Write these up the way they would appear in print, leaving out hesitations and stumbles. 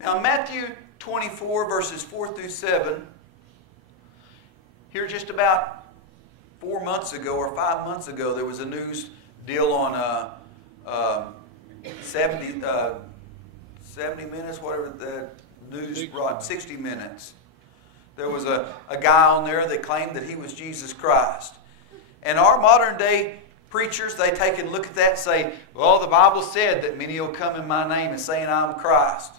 Now, Matthew 24, verses 4 through 7, here just about 4 months ago or 5 months ago, there was a news deal on 70 minutes, whatever the news brought, 60 minutes. There was a guy on there that claimed that he was Jesus Christ. And our modern day preachers, they take and look at that and say, well, the Bible said that many will come in my name and saying I'm Christ.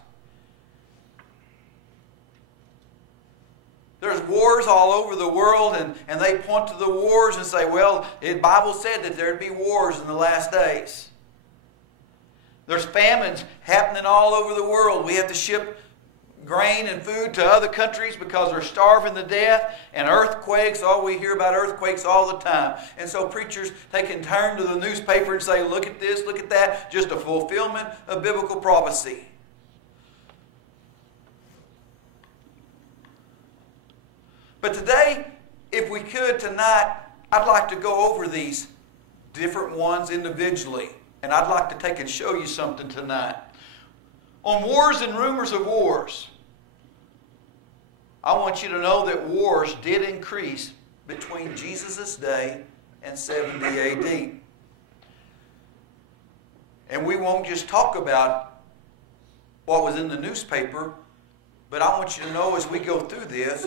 There's wars all over the world, and they point to the wars and say, well, the Bible said that there'd be wars in the last days. There's famines happening all over the world. We have to ship grain and food to other countries because they're starving to death. And earthquakes, we hear about earthquakes all the time. And so preachers, they can turn to the newspaper and say, look at this, look at that. Just a fulfillment of biblical prophecy. But today, if we could tonight, I'd like to go over these different ones individually. And I'd like to take and show you something tonight. On wars and rumors of wars, I want you to know that wars did increase between Jesus' day and 70 AD. And we won't just talk about what was in the newspaper, but I want you to know as we go through this,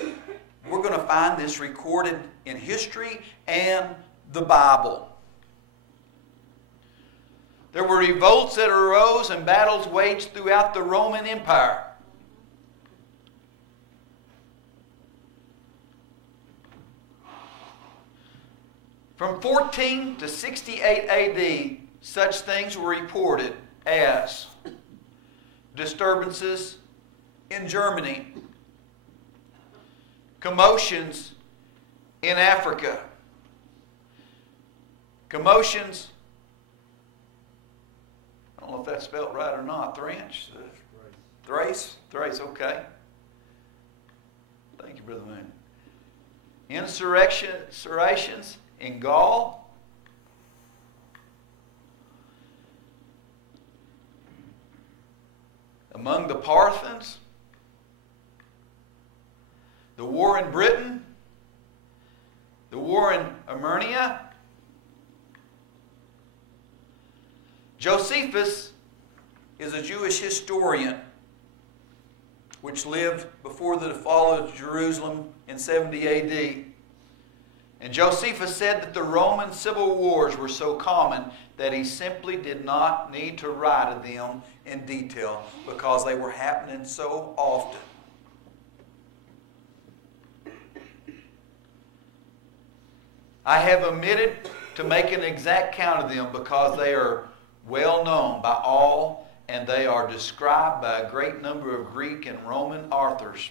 we're going to find this recorded in history and the Bible. There were revolts that arose and battles waged throughout the Roman Empire. From 14 to 68 AD, such things were reported as disturbances in Germany, commotions in Africa, commotions, I don't know if that's spelled right or not, Thrace, okay. Thank you, Brother Moon. Insurrections in Gaul, among the Parthians, the war in Britain, the war in Armenia. Josephus is a Jewish historian which lived before the fall of Jerusalem in 70 AD. And Josephus said that the Roman civil wars were so common that he simply did not need to write of them in detail because they were happening so often. I have omitted to make an exact count of them because they are well known by all, and they are described by a great number of Greek and Roman authors.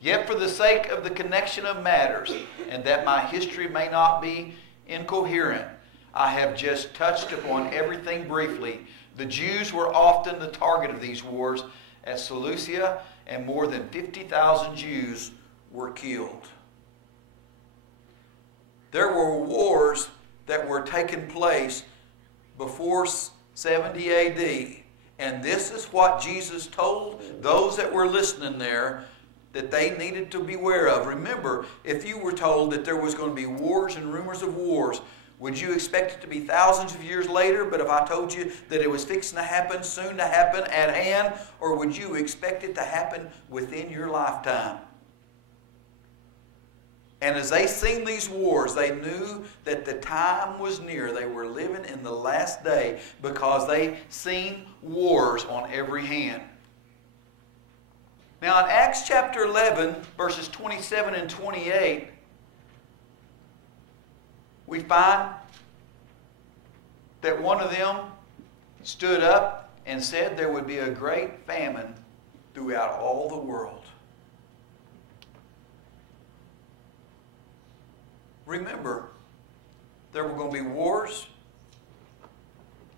Yet for the sake of the connection of matters, and that my history may not be incoherent, I have just touched upon everything briefly. The Jews were often the target of these wars at Seleucia, and more than 50,000 Jews were killed. There were wars that were taking place before 70 AD. And this is what Jesus told those that were listening there that they needed to beware of. Remember, if you were told that there was going to be wars and rumors of wars, would you expect it to be thousands of years later? But if I told you that it was fixing to happen, soon to happen, at hand, or would you expect it to happen within your lifetime? And as they seen these wars, they knew that the time was near. They were living in the last day because they seen wars on every hand. Now in Acts chapter 11, verses 27 and 28, we find that one of them stood up and said there would be a great famine throughout all the world. Remember, there were going to be wars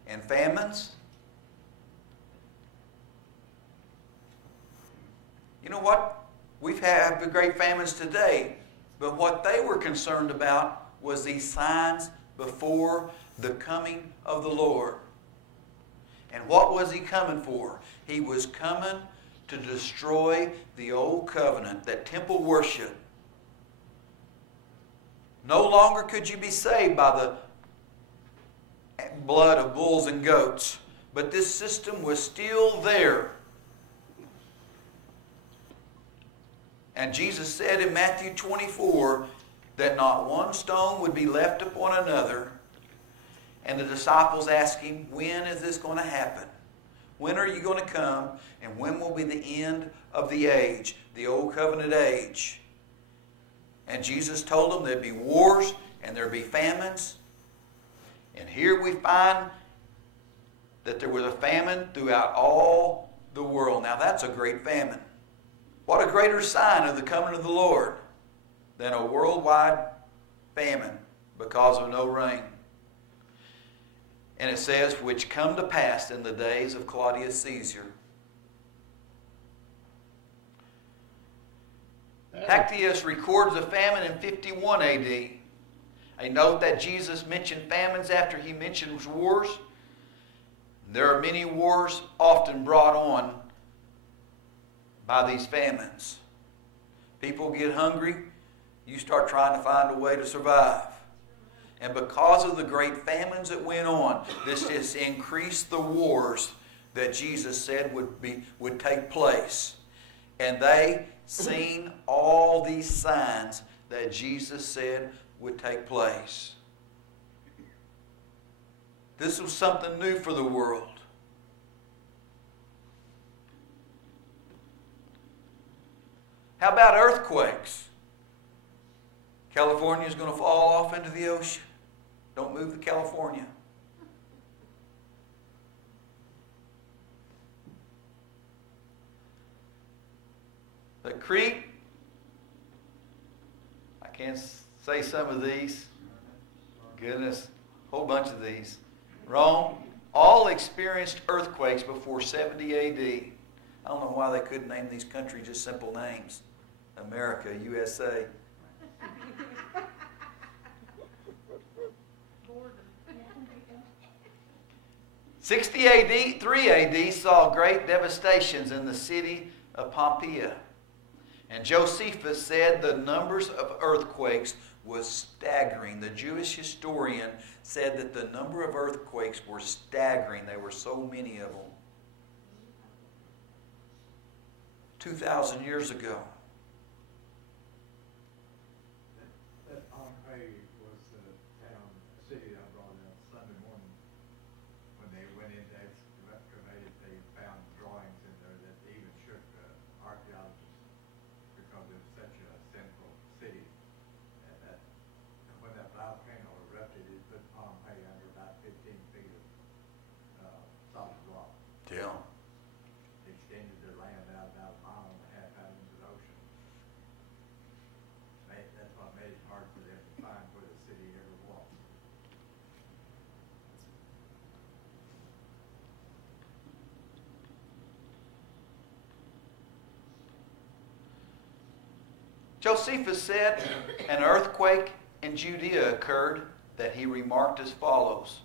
and famines. You know what? We've had great famines today, but what they were concerned about was these signs before the coming of the Lord. And what was he coming for? He was coming to destroy the old covenant, that temple worship. No longer could you be saved by the blood of bulls and goats, but this system was still there. And Jesus said in Matthew 24 that not one stone would be left upon another. And the disciples asked him, when is this going to happen? When are you going to come? And when will be the end of the age, the old covenant age? And Jesus told them there'd be wars and there'd be famines. And here we find that there was a famine throughout all the world. Now that's a great famine. What a greater sign of the coming of the Lord than a worldwide famine because of no rain. And it says, which come to pass in the days of Claudius Caesar. Tacitus records a famine in 51 AD. I note that Jesus mentioned famines after he mentions wars. There are many wars often brought on by these famines. People get hungry. You start trying to find a way to survive. And because of the great famines that went on, this just increased the wars that Jesus said would take place. And they seen all these signs that Jesus said would take place. This was something new for the world. How about earthquakes? California is going to fall off into the ocean. Don't move to California. The Crete, I can't say some of these. Goodness, a whole bunch of these. Rome, all experienced earthquakes before 70 AD. I don't know why they couldn't name these countries just simple names. America, USA. 60 AD, 3 AD saw great devastations in the city of Pompeii. And Josephus said the numbers of earthquakes was staggering. The Jewish historian said that the number of earthquakes were staggering. There were so many of them. 2,000 years ago. That Pompeii was the town, city I brought in Sunday morning. When they went in to excavate it, they found drawings in there that even shook archaeologists because it was such a central city. And when that volcano erupted, it put Pompeii under about 15 feet of solid rock. Yeah. They extended their land out about a mile and a half out into the ocean. That's what made it hard for them to find where the city ever was. Josephus said an earthquake in Judea occurred that he remarked as follows,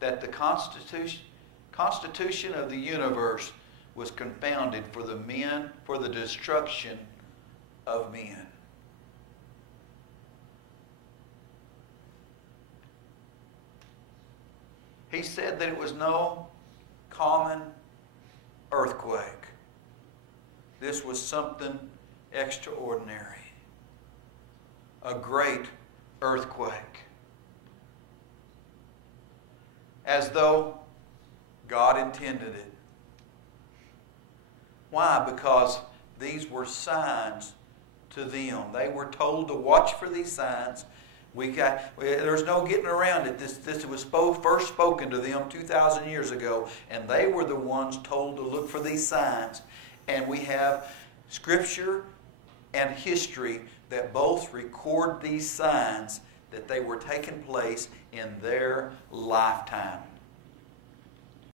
that the constitution of the universe was confounded for the destruction of men. He said that it was no common earthquake. This was something extraordinary. A great earthquake. As though God intended it. Why? Because these were signs to them. They were told to watch for these signs. There's no getting around it. This was first spoken to them 2,000 years ago, and they were the ones told to look for these signs. And we have Scripture and history that both record these signs that they were taking place in their lifetime.